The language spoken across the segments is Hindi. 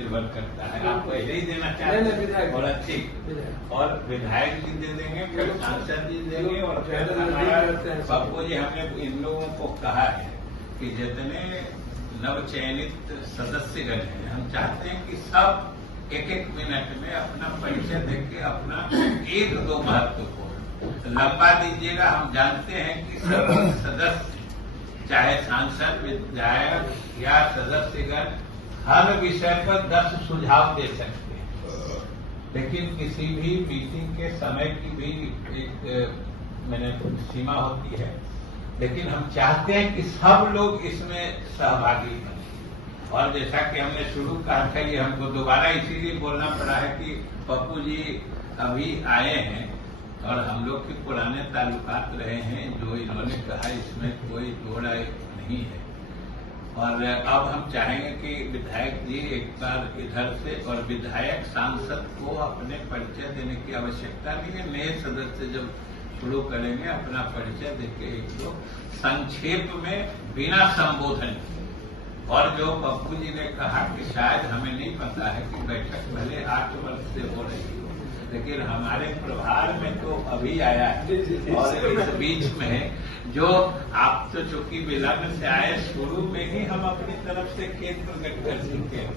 निर्भर करता है। आप पहले ही देना चाहते हैं और अच्छी, और विधायक जी दे देंगे, फिर सांसद जी देंगे, और फिर हमारा पप्पू जी, हमने इन लोगों को कहा है कि जितने नवचयनित सदस्यगण हैं, हम चाहते हैं कि सब एक एक मिनट में अपना परिचय देके अपना एक दो महत्वपूर्ण लंबा दीजिएगा। हम जानते हैं कि सभी सदस्य, चाहे सांसद, विधायक या सदस्यगण, हर विषय पर 10 सुझाव दे सकते हैं, लेकिन किसी भी मीटिंग के समय की भी एक सीमा होती है। लेकिन हम चाहते हैं कि सब लोग इसमें सहभागी बने। और जैसा कि हमने शुरू कहा था, ये हमको दोबारा इसीलिए बोलना पड़ा है कि पप्पू जी अभी आए हैं और हम लोग के पुराने ताल्लुकात रहे हैं, जो इन्होंने कहा इसमें कोई जोड़ा नहीं है। और अब हम चाहेंगे कि विधायक जी एक बार इधर से, और विधायक सांसद को अपने परिचय देने की आवश्यकता नहीं है। नए सदस्य जब शुरू करेंगे अपना परिचय देके एक दो संक्षेप में बिना संबोधन। और जो पप्पू जी ने कहा कि शायद हमें नहीं पता है कि बैठक भले 8 वर्ष से हो रही है, लेकिन हमारे प्रभार में तो अभी आया है। और इस बीच में जो आप तो चूंकि विलंब से आए, शुरू में ही हम अपनी तरफ से खेद प्रकट कर चुके हैं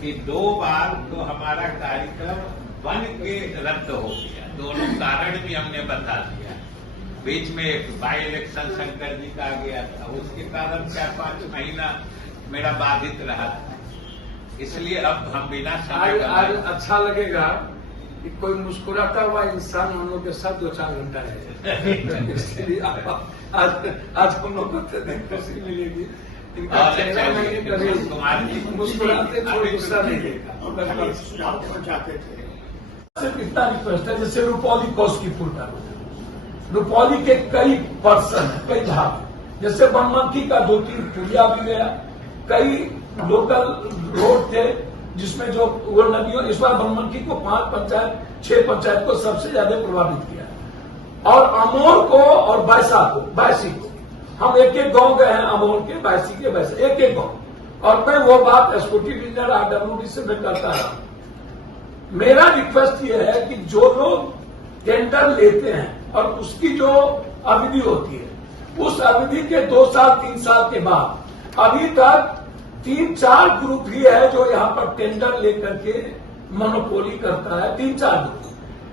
कि 2 बार तो हमारा कार्यक्रम बन के रद्द हो गया। दोनों कारण भी हमने बता दिया। बीच में एक बाई इलेक्शन शंकर जी का आ गया था, उसके कारण 4-5 महीना मेरा बाधित रहा था। इसलिए अब हम बिना समय आज अच्छा लगेगा कि कोई मुस्कुराता हुआ इंसान हम लोग के साथ 2-4 घंटा रहेगा। इसलिए आज हम लोग को खुशी मिलेगी। इनका चेहरा नहीं कभी मुस्कुराते, कोई गुस्सा नहीं देगा। सुझाव देना चाहते थे। सिर्फ इतना रिक्वेस्ट है, जैसे रुपौली कोस की पुल का, रुपौली के कई पर्सन, कई भाग, जैसे बनमनखी का 2-3 पुलिया भी गया, कई लोकल रोड थे जिसमें जो वो नदियों, इस बार बनमनखी को 5 पंचायत 6 पंचायत को सबसे ज्यादा प्रभावित किया, और अमोर को और बायसी को हम एक गांव गए हैं, अमोर के, बायसी के, वैसे एक गांव। और मैं वो बात एसकोटी इंजीनियर RWD से मैं करता रहा। मेरा रिक्वेस्ट ये है कि जो लोग टेंडर लेते हैं और उसकी जो अवधि होती है, उस अवधि के 2 साल 3 साल के बाद अभी तक 3-4 ग्रुप ही है जो यहाँ पर टेंडर लेकर के मोनोपोली करता है। 3-4 ग्रुप,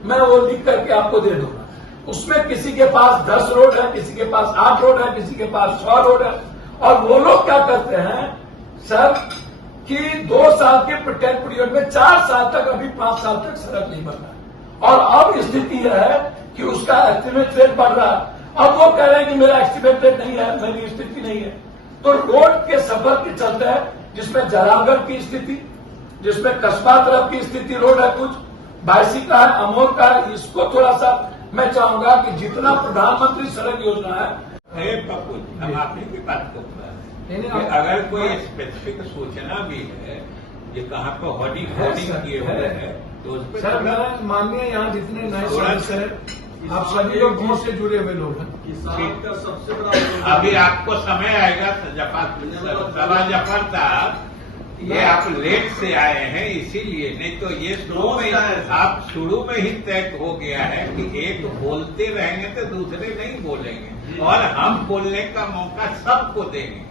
मैं वो लिख करके आपको दे दूंगा। उसमें किसी के पास 10 रोड है, किसी के पास 8 रोड है, किसी के पास 100 रोड है। और वो लोग क्या करते हैं सर कि 2 साल के टेंडर पीरियड में 4 साल तक, अभी 5 साल तक सड़क नहीं बना। और अब स्थिति यह है कि उसका एस्टिमेट रेट बढ़ रहा है। अब वो कह रहे हैं कि मेरा एस्टिमेट रेट नहीं है, मेरी स्थिति नहीं है। तो रोड के सफर के चलते है, जिसमें जलालगढ़ की स्थिति, जिसमें कस्बा तरफ की स्थिति रोड है, कुछ बायसी का है, अमोर का है। इसको थोड़ा सा मैं चाहूंगा कि जितना प्रधानमंत्री सड़क योजना है, पप्पू हम आपने की बात कर रहे हैं, अगर कोई स्पेसिफिक सूचना भी है ये कहाँ पर होर्डिंग किए हुए हैं, तो सर मैं माननीय यहाँ जितने नए सदस्य हैं, आप सभी लोग गांव से जुड़े हुए लोग हैं। किसान का सबसे बड़ा, अभी आपको समय आएगा जफर साहब, ये आप लेट से आए हैं इसीलिए, नहीं तो ये शुरू में आप शुरू में ही तय हो गया है कि एक बोलते रहेंगे तो दूसरे नहीं बोलेंगे, और हम बोलने का मौका सबको देंगे।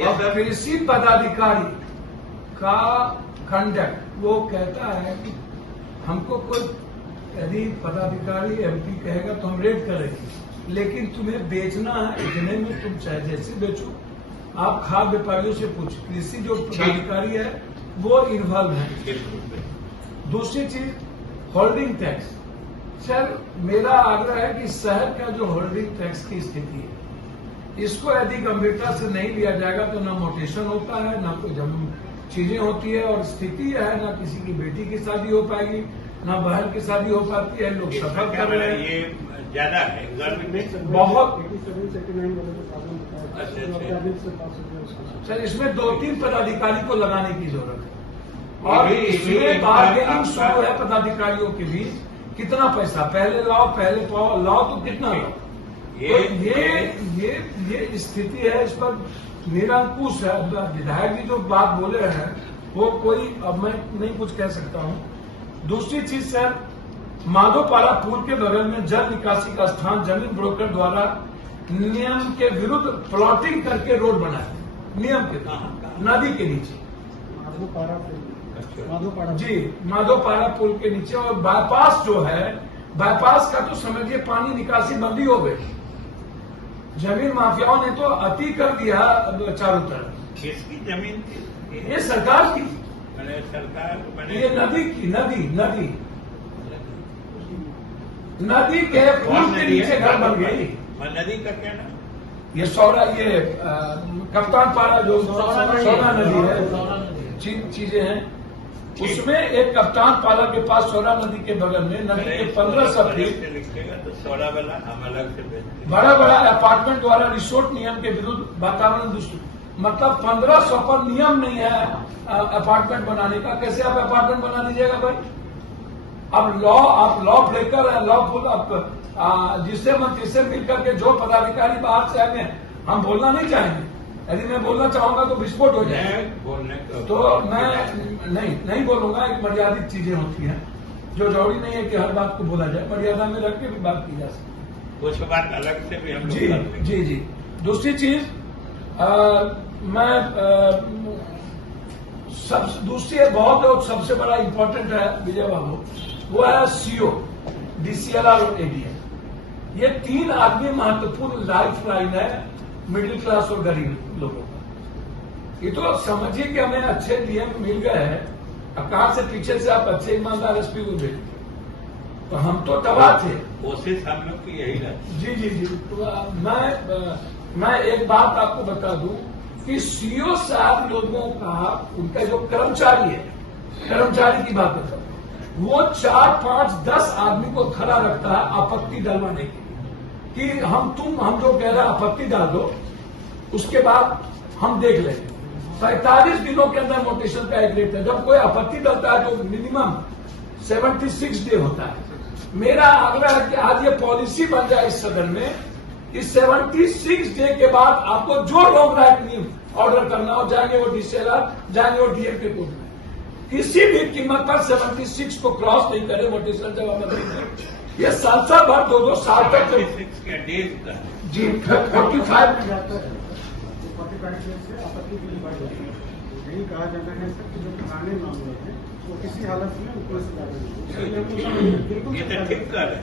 ये कृषि पदाधिकारी का कंडक्ट वो कहता है कि हमको कोई, यदि पदाधिकारी MP कहेगा तो हम रेड करेंगे, लेकिन तुम्हें बेचना है इतने में, तुम चाहे जैसे बेचो। आप खाद्य व्यापारियों से पूछ, कृषि जो पदाधिकारी है वो इन्वॉल्व है। दूसरी चीज होल्डिंग टैक्स। सर मेरा आग्रह है कि शहर का जो होल्डिंग टैक्स की स्थिति है, इसको यदि गंभीरता से नहीं लिया जाएगा तो न मोटेशन होता है, न कोई चीजें होती है, और स्थिति है न किसी की बेटी की शादी हो पाएगी, न बहन की शादी हो पाती है। लोग सफर कर रहे हैं, ये ज्यादा है बहुत। सर इसमें 2-3 पदाधिकारी को लगाने की जरूरत है, और इसमें बार्गेनिंग शुरू है पदाधिकारियों के बीच। कितना पैसा पहले लाओ, पहले पाओ, लाओ तो कितना लाओ। ये स्थिति है, इस पर निरंकुश है। विधायक जी जो बात बोले हैं वो कोई अब मैं नहीं कुछ कह सकता हूं। दूसरी चीज सर, माधोपारा पुल के बगल में जल निकासी का स्थान जमीन ब्रोकर द्वारा नियम के विरुद्ध प्लॉटिंग करके रोड बनाया, नियम के नदी के नीचे। जी, माधोपारा पुल के नीचे। और बाईपास जो है, बाईपास का तो समझिए पानी निकासी बंदी हो गई। जमीन माफियाओं ने तो अति कर दिया चारों तरफ। किसकी जमीन थी? ये सरकार की, मैंने सरकार बने ये नदी की, नदी के पुल के नीचे घर बन गई। नदी का क्या नाम? ये कप्तान पारा जो सोना नदी है, चीजें हैं उसमें। एक कप्तान पारा के पास सोना नदी के बगल में नदी के 1500 फीट लिखेगा तो सोना वाला हम अलग से बेचते। बड़ा बड़ा अपार्टमेंट द्वारा रिसोर्ट नियम के विरुद्ध वातावरण दूषित, मतलब 1500 पर नियम नहीं है अपार्टमेंट बनाने का। कैसे आप अपार्टमेंट बना दीजिएगा भाई? अब आप लॉ ब्रेकर है, लॉफुल आप जिससे मंत्री मिलकर के जो पदाधिकारी बाहर से आएंगे, हम बोलना नहीं चाहेंगे। यदि मैं बोलना चाहूंगा तो विस्फोट हो जाएगा। बोलने तो मैं नहीं बोलूंगा। एक मर्यादित चीजें होती हैं जो जरूरी नहीं है कि हर बात को बोला जाए, मर्यादा में रख के भी बात की जा सकती है। कुछ बात अलग से भी हम लोग जी करते जी जी। दूसरी चीज दूसरी बहुत और सबसे बड़ा इम्पोर्टेंट है विजय बाबू, वो है सीओ डीसीएलआर और एडीएम। ये 3 आदमी महत्वपूर्ण लाइफ लाइन है मिडिल क्लास और गरीब लोगों का। ये तो समझिए कि हमें अच्छे डीएम मिल गए हैं, अब कहां से पीछे से आप अच्छे ईमानदार एसपी को भेज, तो हम तो तबाह थे। कोशिश हम लोग की यही रहती। जी जी जी। तो मैं एक बात आपको बता दूं कि सीओ साहब लोगों का, उनका जो कर्मचारी है, कर्मचारी की बात करता हूं, वो 4, 5, 10 आदमी को खड़ा रखता है आपत्ति डलवाने के लिए कि हम जो कह रहे हैं आपत्ति डाल दो, उसके बाद हम देख लेंगे। 45 दिनों के अंदर नोटिशन का एक रेट है। जब कोई आपत्ति डलता है जो मिनिमम 76 डे होता है। मेरा आग्रह है कि आज ये पॉलिसी बन जाए इस सदन में कि 76 डे के बाद आपको जो लॉन्ग राइट ऑर्डर करना हो, जाएंगे वो डीसीएलआर, जाएंगे वो डीएम के कोर्ट में, किसी भी कीमत पर 76 को क्रॉस नहीं करे नोटिशन जवाब देंगे। ये साल भर 2-2 साल तक जी 45 यही कहा जाता है सर कि जो पुराने मामले हैं वो किसी हालत में ऊपर से ये तो ठीक कर है।